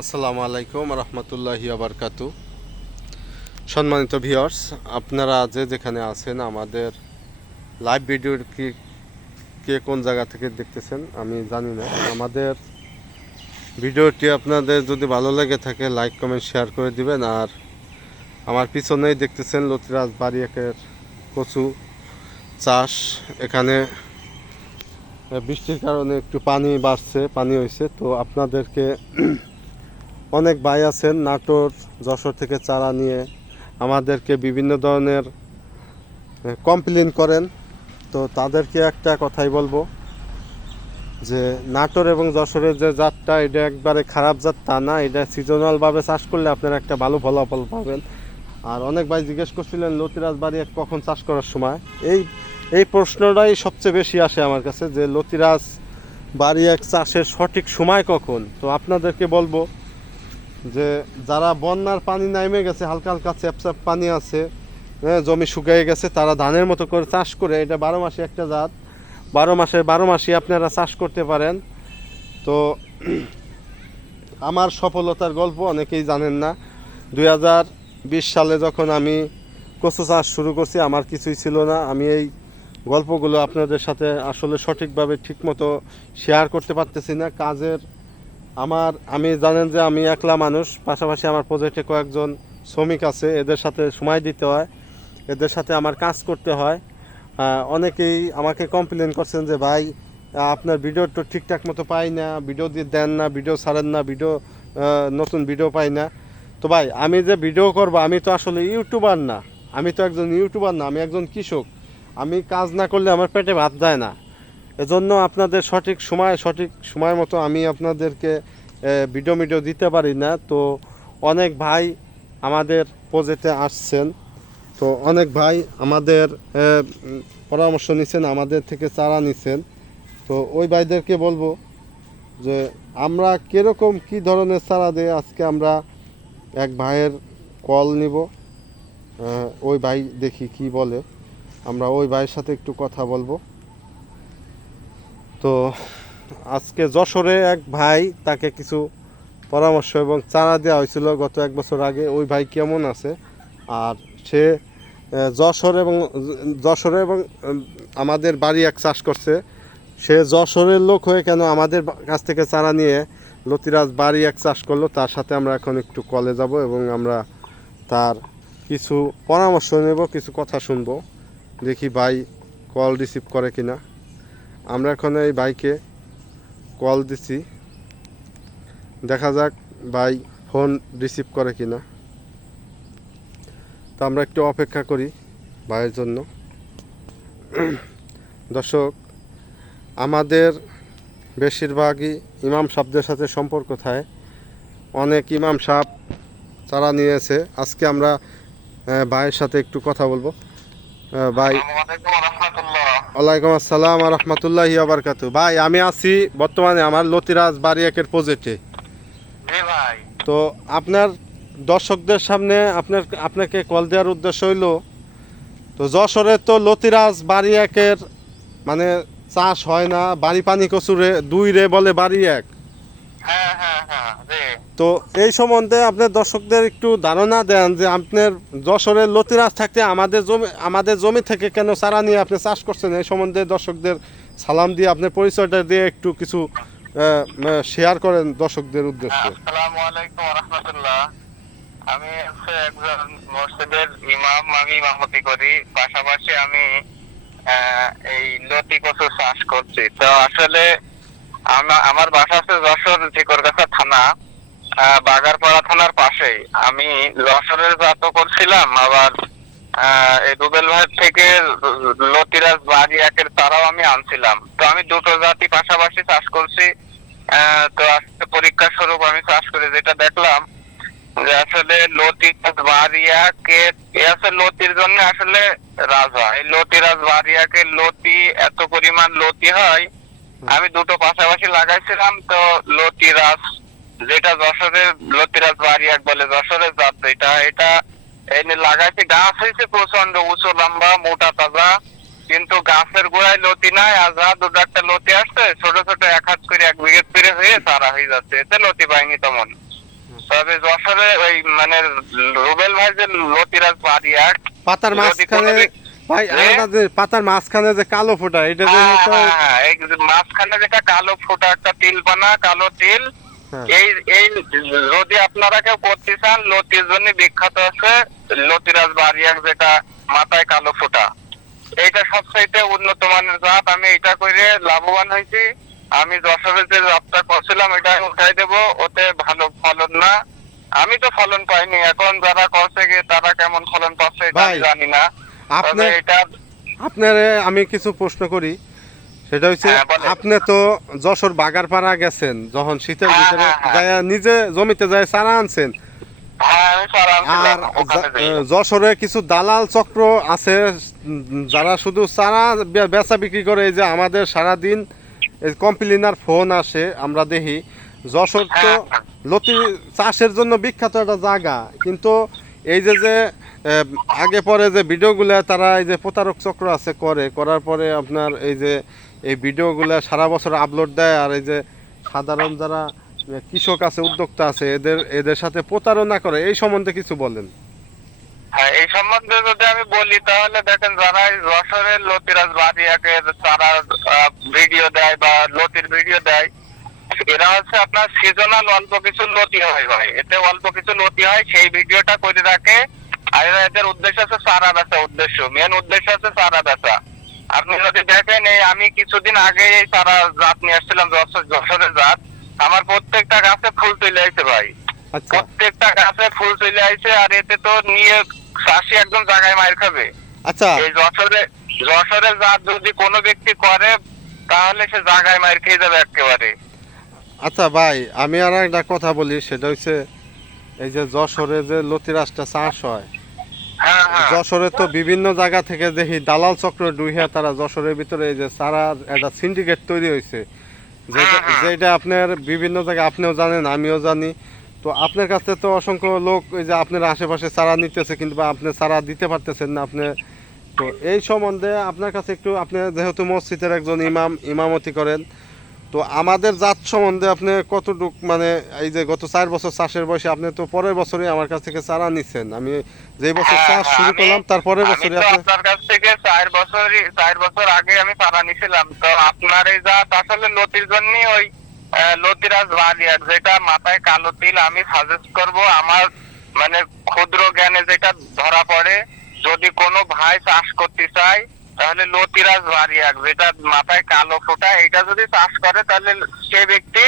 আসসালামু আলাইকুম রহমতুল্লাহি আবরকাতু সম্মানিত ভিওর্স আপনারা যে যেখানে আছেন, আমাদের লাইভ ভিডিওর কি, কে কোন জায়গা থেকে দেখতেছেন, আমি জানি না। আমাদের ভিডিওটি আপনাদের যদি ভালো লেগে থাকে, লাইক, কমেন্ট, শেয়ার করে দিবেন। আর আমার পিছনেই দেখতেছেন লতিরাজ বাড়িয়াকের কচু চাষ। এখানে বৃষ্টির কারণে একটু পানি বাড়ছে, পানি হয়েছে। তো আপনাদেরকে অনেক ভাই আছেন, নাটোর, যশোর থেকে চারা নিয়ে আমাদেরকে বিভিন্ন ধরনের কমপ্লেন করেন। তো তাদেরকে একটা কথাই বলব যে, নাটোর এবং যশোরের যে জাতটা, এটা একবারে খারাপ জাত তা না। এটা সিজনালভাবে চাষ করলে আপনারা একটা ভালো ফলাফল পাবেন। আর অনেক ভাই জিজ্ঞেস করছিলেন, লতিরাজ বাড়ি কখন চাষ করার সময়? এই এই প্রশ্নটাই সবচেয়ে বেশি আসে আমার কাছে যে, লতিরাজ বাড়ি এক চাষের সঠিক সময় কখন? তো আপনাদেরকে বলব যে যারা বন্যার পানি নামে গেছে হালকা হালকা চ্যাপচ্যাপ পানি আছে হ্যাঁ, জমি শুকিয়ে গেছে তারা ধানের মতো করে চাষ করে এটা বারো মাসে একটা জাত বারো মাসে বারো মাসে আপনারা চাষ করতে পারেন। তো আমার সফলতার গল্প অনেকেই জানেন না। দুই হাজার বিশ সালে যখন আমি কচু চাষ শুরু করছি আমার কিছুই ছিল না। আমি এই গল্পগুলো আপনাদের সাথে আসলে সঠিকভাবে ঠিকমতো শেয়ার করতে পারতেছি না। কাজের আমার, আমি জানেন যে আমি একলা মানুষ, পাশাপাশি আমার প্রজেক্টে কয়েকজন শ্রমিক আছে, এদের সাথে সময় দিতে হয়, এদের সাথে আমার কাজ করতে হয়। অনেকেই আমাকে কমপ্লেন করছেন যে, ভাই, আপনার ভিডিও তো ঠিকঠাক মতো পাই না ভিডিও দিয়ে দেন না ভিডিও ছাড়েন না ভিডিও নতুন ভিডিও পাই না। তো ভাই, আমি যে ভিডিও করব, আমি তো আসলে ইউটিউবার না। আমি তো একজন ইউটিউবার না, আমি একজন কৃষক। আমি কাজ না করলে আমার পেটে ভাত দেয় না। এজন্য আপনাদের সঠিক সময় সঠিক সময় মতো আমি আপনাদেরকে ভিডিও মিডিও দিতে পারি না। তো অনেক ভাই আমাদের প্রজেক্টে আসছেন। তো অনেক ভাই আমাদের পরামর্শ নিছেন, আমাদের থেকে চারা নিছেন। তো ওই ভাইদেরকে বলব যে, আমরা কীরকম কি ধরনের চারা দিয়ে আজকে আমরা এক ভাইয়ের কল নিব। ওই ভাই দেখি কি বলে। আমরা ওই ভাইয়ের সাথে একটু কথা বলব। তো আজকে যশোরে এক ভাই তাকে কিছু পরামর্শ এবং চারা দেওয়া হয়েছিল গত এক বছর আগে, ওই ভাই কেমন আছে? আর সে যশোর এবং, যশোরে এবং আমাদের বাড়ি এক চাষ করছে। সে যশোরের লোক হয়ে কেন আমাদের কাছ থেকে চারা নিয়ে লতিরাজ বাড়ি এক চাষ করল, তার সাথে আমরা এখন একটু কলে যাব এবং আমরা তার কিছু পরামর্শ নেব, কিছু কথা শুনব। দেখি ভাই কল রিসিভ করে কিনা। আমরা এখন এই বাইকে কল দিছি। দেখা যাক ভাই ফোন রিসিভ করে কি না তো আমরা একটু অপেক্ষা করি ভাইয়ের জন্য। দর্শক, আমাদের বেশিরভাগই ইমাম সাহেবদের সাথে সম্পর্ক থাকে। অনেক ইমাম সাহেব চারা নিয়েছে। আজকে আমরা ভাইয়ের সাথে একটু কথা বলব। ভাই। ওয়ালাইকুম আসসালাম রহমতুল্লাহি আবরকাতু ভাই আমি আছি বর্তমানে আমার লতিরাজ বাড়িয়াকের প্রজেক্টে জি ভাই। তো আপনার দর্শকদের সামনে আপনার আপনাকে কল দেওয়ার উদ্দেশ্য হইল তো যশোরে তো লতিরাজ বাড়ি একের মানে চাষ হয় না বাড়ি পানি কচুরে দুই রে বলে বাড়ি এক। হ্যাঁ হ্যাঁ তো এই সম্বন্ধে আপনার দর্শকদের একটু ধারণা দেন যে আপনার যশোরের লতিরাজ থাকতে আমাদের জমি আমাদের জমি থেকে কেন চারা নিয়ে আপনি চাষ করছেন? এই সম্বন্ধে দর্শকদের সালাম দিয়ে আপনার পরিচয়টা দিয়ে একটু কিছু শেয়ার করেন দর্শকদের উদ্দেশ্যে। আসসালামু আলাইকুম আমি একজন মসজিদের ইমাম, আমি ইমামতি করি। পাশাপাশি আমি এই লতি কচু চাষ করছি। তো আসলে আমা- আমার বাসা আছে যশোর ঝিকরগাছা থানা। বাগারপাড়া থানার পাশেই। আমি যশোরের জাত করছিলাম আবার রুবেল ভাইয়ের থেকে লতিরাজ বাড়ি একের তারাও আমি আনছিলাম। তো আমি দুটো জাতি পাশাপাশি চাষ করছি তো আজকে পরীক্ষা স্বরূপ আমি চাষ করে যেটা দেখলাম যে আসলে লতি বাড়িয়াকে আছে লতির জন্য আসলে রাজা। এই লতিরাজ বাড়িয়াকে লতি এত পরিমাণ লতি হয় আমি দুটো পাশাপাশি লাগাইছিলাম তো লতিরাজ যেটা যশোরের লতিরাজ বাড়িয়াক বলে যশোরের জাত যেটা এটা এই নিয়ে লাগাইছি। গাছ হয়েছে প্রচণ্ড উঁচু লম্বা মোটা তাজা। কিন্তু গাছের গোড়ায় লতি নাই আজা দুটো একটা লতি আসছে ছোট ছোট এক হাত করে এক বিঘে করে হয়ে সারা হয়ে যাচ্ছে। এতে লতি পাইনি তেমন। তবে যশোরে ওই মানে রুবেল ভাই যে লতিরাজ বাড়ি এক পাতার মাঝখানে ভাই যে পাতার মাঝখানে যে কালো ফোঁটা এটা যে হ্যাঁ, হ্যাঁ, হ্যাঁ, মাঝখানে যেটা কালো ফোটা একটা তিল পানা কালো তিল। এই এই যদি আপনারা কেউ করতে চান লতির জন্য বিখ্যাত আছে লতিরাজ যেটা মাথায় কালো ফোটা। এইটা সবচাইতে উন্নত মানের জাত। আমি এটা করে লাভবান হয়েছি। আমি যশোরে যে জাতটা করছিলাম এটা উঠাই দেবো। ওতে ভালো ফলন না। আমি তো ফলন পাইনি। এখন যারা করছে গিয়ে তারা কেমন ফলন পাচ্ছে এটা জানি না। আপনি তবে এটা আপনার আমি কিছু প্রশ্ন করি। সেটা হচ্ছে হ্যাঁ, আপনি তো যশোর বাগারপাড়া গেছেন যখন শীতের হ্যাঁ, ভিতরে হ্যাঁ, হ্যাঁ। যায় নিজে জমিতে যায় চারা আনছেন আর। যশোরে কিছু দালাল চক্র আছে যারা শুধু চারা বেচা বিক্রি করে এই যে আমাদের সারাদিন কমপ্লেনার ফোন আসে আমরা দেখি যশোর তো। লতি চাষের জন্য বিখ্যাত একটা জায়গা কিন্তু এই যে যে আগে পরে যে ভিডিওগুলো তারা এই যে প্রতারক চক্র আছে করে করার পরে আপনার এই যে এই ভিডিওগুলো সারা বছর আপলোড দেয় আর এই যে সাধারণ যারা কৃষক আছে, উদ্যোক্তা আছে, এদের এদের সাথে প্রতারণা করে, এই সম্বন্ধে কিছু বলেন। হ্যাঁ এই সম্বন্ধে যদি আমি বলি, তাহলে দেখেন যারা যশোরের লতিরাজ বাদিয়াকে তারা ভিডিও দেয় বা লতির ভিডিও দেয়, এরা হচ্ছে আপনার সিজনাল অল্প কিছু লতি হয় ভাই। এতে অল্প কিছু লতি হয়, সেই ভিডিওটা করে রাখে আর এদের উদ্দেশ্য আছে চারা বেচা উদ্দেশ্য। মেন উদ্দেশ্য আছে চারা বেচা আপনি যদি দেখেন এই আমি কিছুদিন আগে চারা জাত নিয়ে আসছিলাম যশোর যশোরের জাত। আমার প্রত্যেকটা গাছে ফুল তুলে আইছে ভাই। আচ্ছা। প্রত্যেকটা গাছে ফুল চলে আইছে আর এতে তো নিয়ে চাষি একদম জায়গায় মার খাবে। আচ্ছা। এই যশোরে যশোরে জাত যদি কোনো ব্যক্তি করে তাহলে সে জায়গায় মার খেয়ে যাবে একেবারে। আচ্ছা ভাই আমি আর একটা কথা বলি সেটা হচ্ছে এই যে যশোরে যে লতিরাজটা চাষ হ্যাঁ যশোরে তো বিভিন্ন জায়গা থেকে দেখি দালাল চক্র ডুইয়া তারা যশোরের ভিতরে এই যে সারা একটা সিন্ডিকেট তৈরি হয়েছে যেটা হ্যাঁ, হ্যাঁ। যেটা আপনার বিভিন্ন জায়গায় আপনিও জানেন আমিও জানি। তো আপনার কাছে তো অসংখ্য লোক এই যে আপনার আশেপাশে চারা নিতেছে কিন্তু বা আপনি চারা দিতে পারতেছেন না আপনি। তো এই সম্বন্ধে আপনার কাছে একটু আপনি যেহেতু মসজিদের একজন ইমাম ইমামতি করেন তো আমাদের জাত সম্বন্ধে আপনি কতটুক মানে এই যে গত চার বছর চাষের বয়সে আপনি তো পরের বছরই আমার কাছ থেকে চারা নিছেন। আমি যে বছর হ্যাঁ, চাষ শুরু করলাম তার পরের বছরই আপনি আপনার কাছ থেকে চার বছরই চার বছর আগে আমি পাড়া নিছিলাম। তো আপনার এই জাত আসলে লতির জন্য ওই লতিরাজ বালিয়াক যেটা মাথায় কালো তিল আমি সাজেস্ট করব আমার মানে ক্ষুদ্র জ্ঞানে যেটা ধরা পড়ে যদি কোনো ভাই চাষ করতে চায় তাহলে লতিরাজ বালিয়াক যেটা মাথায় কালো ফোটা এটা যদি চাষ করে তাহলে সে ব্যক্তি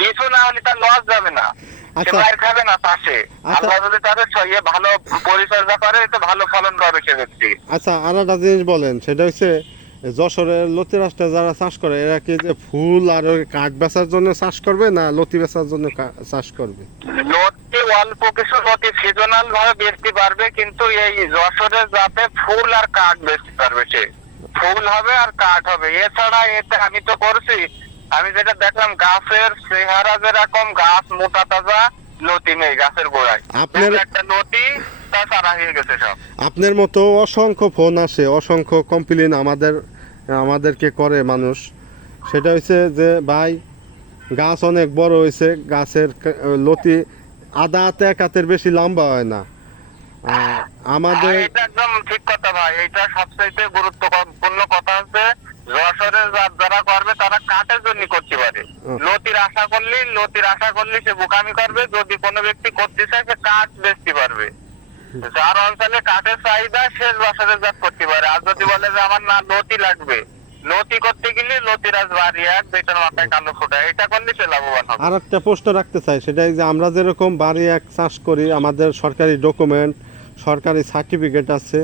কিছু না হলে তার লস যাবে না। সে আচ্ছা। খাবে না চাষে। আচ্ছা। আল্লাহ যদি তার ইয়ে ভালো পরিচর্যা করে তো ভালো ফলন পাবে সে ব্যক্তি। আচ্ছা আর একটা জিনিস বলেন সেটা হচ্ছে যশোরের লতি রাস্তা যারা চাষ করে এরা কি যে ফুল আর কাঠ বেচার জন্য চাষ করবে না লতি বেচার জন্য চাষ করবে? লতি অল্প কিছু লতি সিজনাল ভাবে বেচতে পারবে কিন্তু এই যশোরে যাতে ফুল আর কাঠ বেচতে পারবে সে। ফুল হবে আর কাঠ হবে। এছাড়া এতে আমি তো করছি। আমি যেটা দেখলাম গাছের চেহারা যেরকম গাছ মোটা তাজা লতি নেই গাছের গোড়ায়। আপনার- একটা লতি তা সারা হয়ে গেছে সব। আপনার মতো অসংখ্য ফোন আসে অসংখ্য কমপ্লেন আমাদের আমাদেরকে করে মানুষ। সেটা হচ্ছে যে ভাই গাছ অনেক বড় হয়েছে গাছের লতি আধা হাতে এক হাতের বেশি লম্বা হয় না। আমাদের এটা একদম ঠিক ভাই এটা সবচাইতে গুরুত্বপূর্ণ কথা হচ্ছে যশোরে যারা করবে তারা কাঠের জন্য করতে পারে। লতির আশা করলি লতির আশা করলি সে বোকামি করবে। যদি কোনো ব্যক্তি করতে চায় সে কাঠ বেচতে পারবে। যার অঞ্চলে কাঠের চাহিদা সে যশোরে জাত করতে পারে। আর যদি বলে যে আমার না লতি লাগবে লতি করতে গেলে লতিরাজ বাড়ি এক যেটার মাথায় কালো ফোটা। এটা করলে সে লাভবান হবে। আর একটা প্রশ্ন রাখতে চাই সেটাই যে আমরা যেরকম বাড়ি এক চাষ করি আমাদের সরকারি ডকুমেন্ট সরকারি সার্টিফিকেট আছে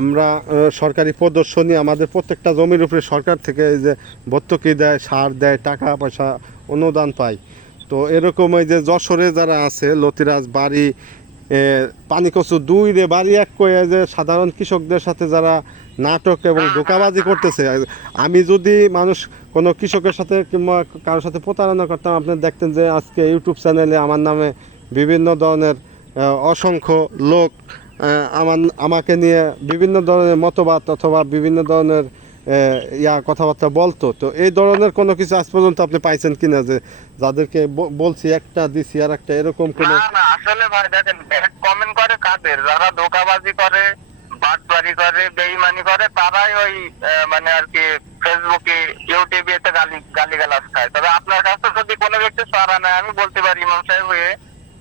আমরা সরকারি প্রদর্শনী আমাদের প্রত্যেকটা জমির উপরে সরকার থেকে এই যে ভর্তুকি দেয়, সার দেয়, টাকা পয়সা অনুদান পাই তো এরকম এই যে যশোরে যারা আছে, লতিরাজ বাড়ি পানিকচু দুই রে বাড়ি এক কয়ে যে সাধারণ কৃষকদের সাথে যারা নাটক এবং ধোকাবাজি করতেছে, আমি যদি মানুষ কোনো কৃষকের সাথে কিংবা কারোর সাথে প্রতারণা করতাম, আপনি দেখতেন যে আজকে ইউটিউব চ্যানেলে আমার নামে বিভিন্ন ধরনের অসংখ্য লোক আমার আমাকে নিয়ে বিভিন্ন ধরনের মতবাদ অথবা বিভিন্ন ধরনের ইয়া কথাবার্তা বলতো। তো এই ধরনের কোনো কিছু আজ পর্যন্ত আপনি পাইছেন কিনা যে যাদেরকে বলছি একটা দিছি আর একটা এরকম কোনো আসলে ভাই দেখেন কমেন্ট করে কাদের? যারা ধোকাবাজি করে বাটবাড়ি করে, বেইমানি করে, তারাই ওই মানে আর কি ফেসবুকে, ইউটিউবে গালি গালি গালাজ খায়। তবে আপনার কাছে যদি কোনো ব্যক্তি সারা নেয়, আমি বলতে পারি ইমাম সাহেব হয়ে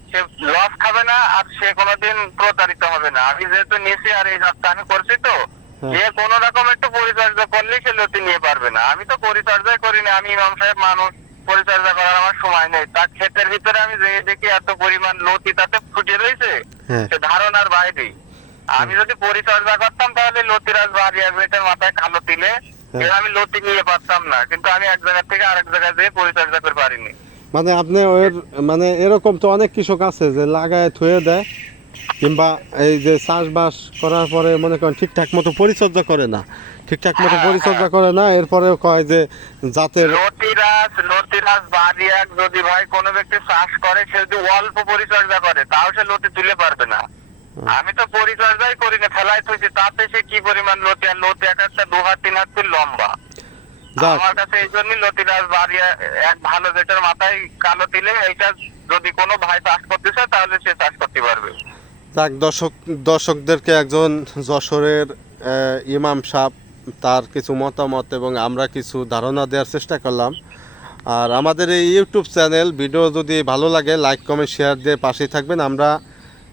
সে লস খাবে না আর সে কোনোদিন প্রতারিত হবে না। আমি যেহেতু নিয়েছি আর এই যাত্রা আমি করছি তো হ্যাঁ। যে কোন রকম একটু পরিচর্যা করলেই সে লতি নিয়ে পারবে না। আমি তো পরিচর্যাই করি না আমি ইমাম সাহেব মানুষ পরিচর্যা করার আমার সময় নেই। তার ক্ষেতের ভিতরে আমি যে দেখি এত পরিমাণ লতি তাতে ফুটে রয়েছে হ্যাঁ। সে ধারণার বাইরে। আমি যদি পরিচর্যা করতাম তাহলে লতিরাজ বাড়ি আসবে এটার মাথায় কালো তিলে হ্যাঁ। আমি লতি নিয়ে পারতাম না। কিন্তু আমি এক জায়গা থেকে আরেক জায়গায় যেয়ে পরিচর্যা করে পারিনি। মানে আপনি ওর মানে এরকম তো অনেক কৃষক আছে যে লাগায় থুয়ে দেয় কিংবা এই যে চাষবাস করার পরে মনে করেন ঠিকঠাক মতো পরিচর্যা করে না। ঠিকঠাক মতো হ্যাঁ, পরিচর্যা করে না এরপরেও কয় যে জাতের লতিরাজ লতিরাজ বাড়ি এক যদি ভাই কোনো ব্যক্তি চাষ করে সে যদি অল্প পরিচর্যা করে তাও সে লতি তুলে পারবে না। আমি তো পরিচর্যাই করি না ফেলাই থুইছি তাতে সে কি পরিমাণ লতি? আর লতি এক একটা দু হাত তিন হাত লম্বা। আমার কাছে এই জন্যই লতিরাজ বাড়ি এক ভালো যেটার মাথায় কালো দিলে এইটা যদি কোনো ভাই চাষ করতে চায় তাহলে সে চাষ করতে পারবে। যাক দর্শক দর্শকদেরকে একজন যশোরের ইমাম সাহ তার কিছু মতামত এবং আমরা কিছু ধারণা দেওয়ার চেষ্টা করলাম। আর আমাদের এই ইউটিউব চ্যানেল ভিডিও যদি ভালো লাগে লাইক কমেন্ট শেয়ার দিয়ে পাশেই থাকবেন। আমরা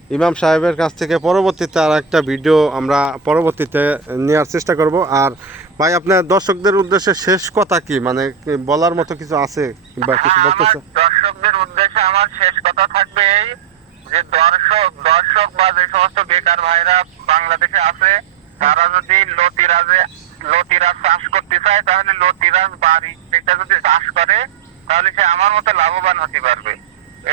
ইমাম সাহেবের কাছ থেকে পরবর্তীতে আর একটা ভিডিও আমরা পরবর্তীতে নেওয়ার চেষ্টা করব। আর ভাই আপনার দর্শকদের উদ্দেশ্যে শেষ কথা কি? মানে বলার মতো কিছু আছে কিংবা কিছু বলতেছে? দর্শকদের উদ্দেশ্যে আমার শেষ কথা থাকবে এই যে দর্শক দর্শক বা যে সমস্ত বেকার ভাইরা বাংলাদেশে আছে তারা যদি লতিরাজে লতিরাজ চাষ করতে চায় তাহলে লতিরাজ বাড়ি সেটা যদি চাষ করে তাহলে সে আমার মতো লাভবান হতে পারবে।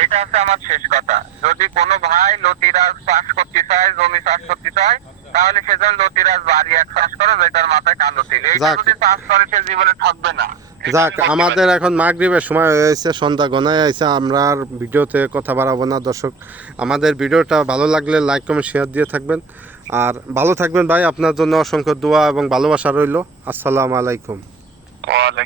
এইটা হচ্ছে আমার শেষ কথা। যদি কোনো ভাই লতিরাজ চাষ করতে চায় জমি চাষ করতে চায় তাহলে লতিরাজ বাড়ি এক চাষ করে যেটার মাথায় কালো তিল। এইটা যদি চাষ করে সে জীবনে থাকবে না। যাক আমাদের এখন মাগরিবের সময় হয়েছে সন্ধ্যা গনায় আইছে আমরা আর ভিডিওতে কথা বাড়াবো না। দর্শক আমাদের ভিডিওটা ভালো লাগলে লাইক কমেন্ট শেয়ার দিয়ে থাকবেন। আর ভালো থাকবেন ভাই আপনার জন্য অসংখ্য দোয়া এবং ভালোবাসা রইল। আসসালামু আলাইকুম।